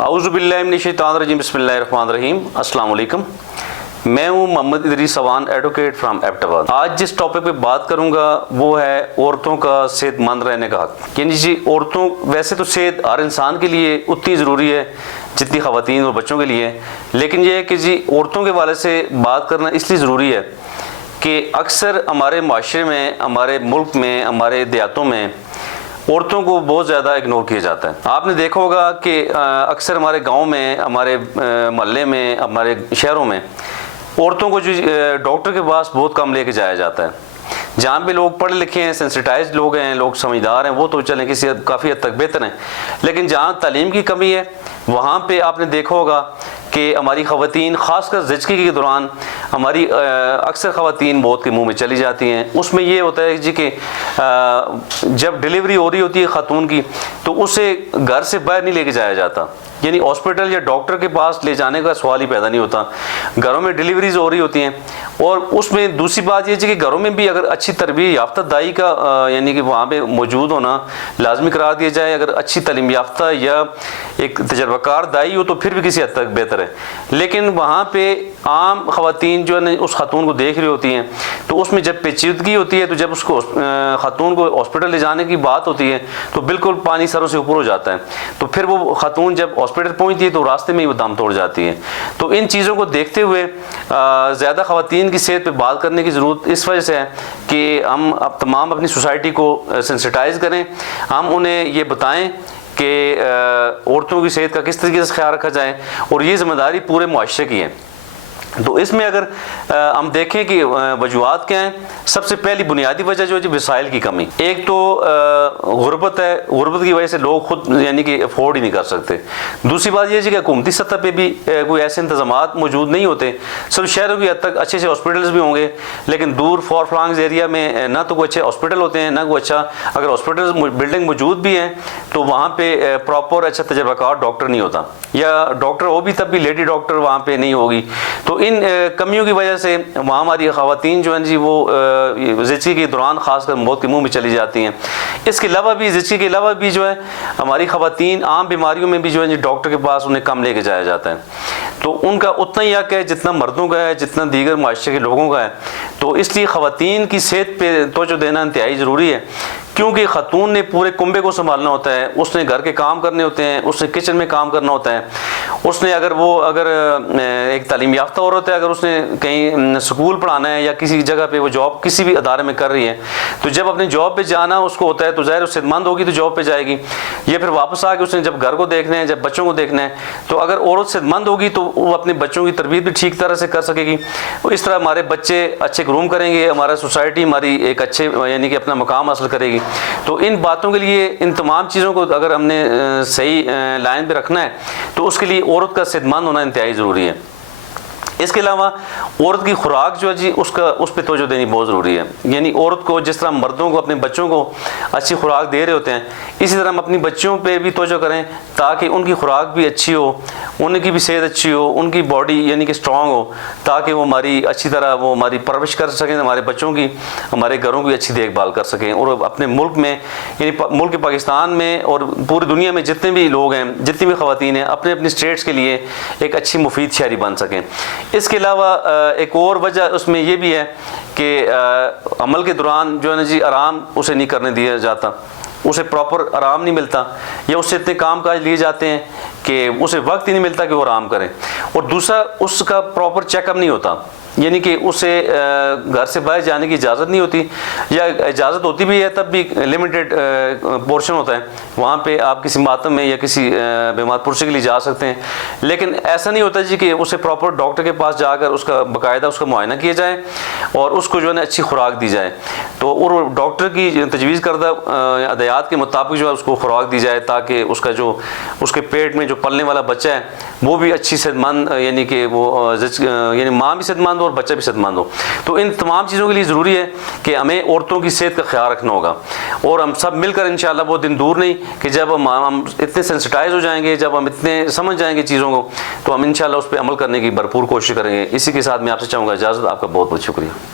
औज़ुबिल्लाहिमिनश्शैतानिर्रजीम बिस्मिल्लाहिर्रहमानिर्रहीम। अस्सलाम वालेकुम। मैं हूँ मोहम्मद इदरीस सवान, एडवोकेट फ्राम एबटाबाद। आज जिस टॉपिक पे बात करूँगा वो है औरतों का सेहतमंद रहने का हक। यानी जी औरतों, वैसे तो सेहत हर इंसान के लिए उतनी ज़रूरी है जितनी ख़वातीन और बच्चों के लिए, लेकिन ये है कि जी औरतों के वाले से बात करना इसलिए ज़रूरी है कि अक्सर हमारे माशरे में, हमारे मुल्क में, हमारे देहातों में औरतों को बहुत ज़्यादा इग्नोर किया जाता है। आपने देखा होगा कि अक्सर हमारे गांव में, हमारे मोहल्ले में, हमारे शहरों में औरतों को जो डॉक्टर के पास बहुत कम लेके जाया जाता है। जहाँ पे लोग पढ़े लिखे हैं, सेंसिटाइज्ड लोग हैं, लोग समझदार हैं, वो तो चलें किसी काफ़ी हद तक बेहतर हैं, लेकिन जहाँ तालीम की कमी है वहाँ पे आपने देखा होगा कि हमारी ख़वातीन, ख़ासकर ज़िचकी के दौरान हमारी अक्सर ख़वातीन मौत के मुंह में चली जाती हैं। उसमें ये होता है जी कि जब डिलीवरी हो रही होती है ख़ातून की, तो उसे घर से बाहर नहीं लेके जाया जाता, यानी हॉस्पिटल या डॉक्टर के पास ले जाने का सवाल ही पैदा नहीं होता। घरों में डिलीवरीज हो रही होती हैं, और उसमें दूसरी बात ये है कि घरों में भी अगर अच्छी तरबियत याफ्ता दाई का यानी कि वहाँ पे मौजूद होना लाजमी करार दिया जाए। अगर अच्छी तालीम याफ्ता या एक तजर्बाकार दाई हो तो फिर भी किसी हद तक बेहतर है, लेकिन वहाँ पे आम ख़वातीन जो है उस खातून को देख रही होती हैं, तो उसमें जब पेचीदगी होती है, तो जब उसको खातून को हॉस्पिटल ले जाने की बात होती है तो बिल्कुल पानी सरों से ऊपर हो जाता है। तो फिर वो खातून जब हॉस्पिटल पहुंचती है तो रास्ते में ही वो दम तोड़ जाती है। तो इन चीज़ों को देखते हुए ज़्यादा ख़वातीन की सेहत पे बात करने की ज़रूरत इस वजह से है कि हम अब तमाम अपनी सोसाइटी को सेंसिटाइज़ करें। हम उन्हें ये बताएं कि औरतों की सेहत का किस तरीके से ख्याल रखा जाए, और ये ज़िम्मेदारी पूरे मुआशरे की है। तो इसमें अगर हम देखें कि वजूहात क्या हैं, सबसे पहली बुनियादी वजह जो है वसाइल की कमी। एक तो गुर्बत है, गुर्बत की वजह से लोग खुद यानी कि अफोर्ड ही नहीं कर सकते। दूसरी बात यह है कि हुकूमती सतह पे भी कोई ऐसे इंतजाम मौजूद नहीं होते। सिर्फ शहरों की हद तक अच्छे से हॉस्पिटल्स भी होंगे, लेकिन दूर फॉर फ्लांग्स एरिया में ना तो कोई अच्छे हॉस्पिटल होते हैं, ना कोई अच्छा, अगर हॉस्पिटल बिल्डिंग मौजूद भी हैं तो वहाँ पे प्रॉपर अच्छा तजर्बाकार डॉक्टर नहीं होता, या डॉक्टर हो भी तब भी लेडी डॉक्टर वहाँ पे नहीं होगी। तो इन कमियों की वजह से वहाँ हमारी ख़वातीन जो हैं जी वो ज़िचकी के दौरान ख़ासकर मौत के मुंह में चली जाती हैं। इसके अलावा भी, ज़िचकी के अलावा भी जो है हमारी ख़वातीन आम बीमारियों में भी जो है जी डॉक्टर के पास उन्हें कम लेके जाया जाता है। तो उनका उतना ही हक है जितना मर्दों का है, जितना दीगर माशरे के लोगों का है। तो इसलिए ख़वातीन की सेहत पे तवज्जो देना इंतहाई ज़रूरी है, क्योंकि खातून ने पूरे कुंबे को संभालना होता है, उसने घर के काम करने होते हैं, उसने किचन में काम करना होता है, उसने अगर एक तालीम याफ्ता औरत है, अगर उसने कहीं स्कूल पढ़ाना है या किसी जगह पे वो जॉब किसी भी अदारे में कर रही है, तो जब अपने जॉब पे जाना उसको होता है तो ज़ाहिर सेहतमंद होगी तो जॉब पे जाएगी, या फिर वापस आके उसने जब घर को देखना है, जब बच्चों को देखना है, तो अगर औरत सेहतमंद होगी तो वो अपने बच्चों की तरबियत भी ठीक तरह से कर सकेगी। इस तरह हमारे बच्चे अच्छे ग्रूम करेंगे, हमारा सोसाइटी हमारी एक अच्छे यानी कि अपना मकाम हासिल करेगी। तो इन बातों के लिए, इन तमाम चीज़ों को अगर हमने सही लाइन पे रखना है तो उसके लिए औरत का सेहतमंद होना इंतहाई ज़रूरी है। इसके अलावा औरत की खुराक जो है जी उस पर तवज्जो देनी बहुत ज़रूरी है। यानी औरत को जिस तरह मर्दों को अपने बच्चों को अच्छी खुराक दे रहे होते हैं, इसी तरह हम अपनी बच्चियों पे भी तवज्जो करें ताकि उनकी खुराक भी अच्छी हो, उनकी भी सेहत अच्छी हो, उनकी बॉडी यानी कि स्ट्रॉन्ग हो, ताकि वो हमारी अच्छी तरह वो हमारी परवरिश कर सकें, हमारे बच्चों की, हमारे घरों की अच्छी देखभाल कर सकें, और अपने मुल्क में यानी मुल्क पाकिस्तान में और पूरी दुनिया में जितने भी लोग हैं, जितनी भी ख़वातीन हैं, अपने अपनी स्टेट्स के लिए एक अच्छी मुफीद शहरी बन सकें। इसके अलावा एक और वजह उसमें यह भी है कि अमल के दौरान जो है ना जी आराम उसे नहीं करने दिया जाता, उसे प्रॉपर आराम नहीं मिलता, या उससे इतने काम काज लिए जाते हैं कि उसे वक्त ही नहीं मिलता कि वो आराम करे। और दूसरा, उसका प्रॉपर चेकअप नहीं होता, यानी कि उसे घर से बाहर जाने की इजाज़त नहीं होती, या इजाज़त होती भी है तब भी लिमिटेड पोर्शन होता है। वहाँ पे आप किसी मातम में या किसी बीमार पुरुष के लिए जा सकते हैं, लेकिन ऐसा नहीं होता जी कि उसे प्रॉपर डॉक्टर के पास जाकर उसका बाकायदा उसका मुआयना किया जाए और उसको जो है ना अच्छी खुराक दी जाए। तो और डॉक्टर की तजवीज़ करदा हदायत के मुताबिक जो है उसको खुराक दी जाए, ताकि उसका जो उसके पेट में जो पलने वाला बच्चा है वो भी अच्छी सेहतमंद, यानी कि वो यानी माँ भी सेहतमंद हो और बच्चा भी सेहतमंद हो। तो इन तमाम चीज़ों के लिए ज़रूरी है कि हमें औरतों की सेहत का ख्याल रखना होगा, और हम सब मिलकर इंशाअल्लाह वो दिन दूर नहीं कि जब हम इतने सेंसिटाइज हो जाएंगे, जब हम इतने समझ जाएंगे चीज़ों को, तो हम इंशाअल्लाह उस पर अमल करने की भरपूर कोशिश करेंगे। इसी के साथ मैं आपसे चाहूँगा इजाज़त। आपका बहुत बहुत शुक्रिया।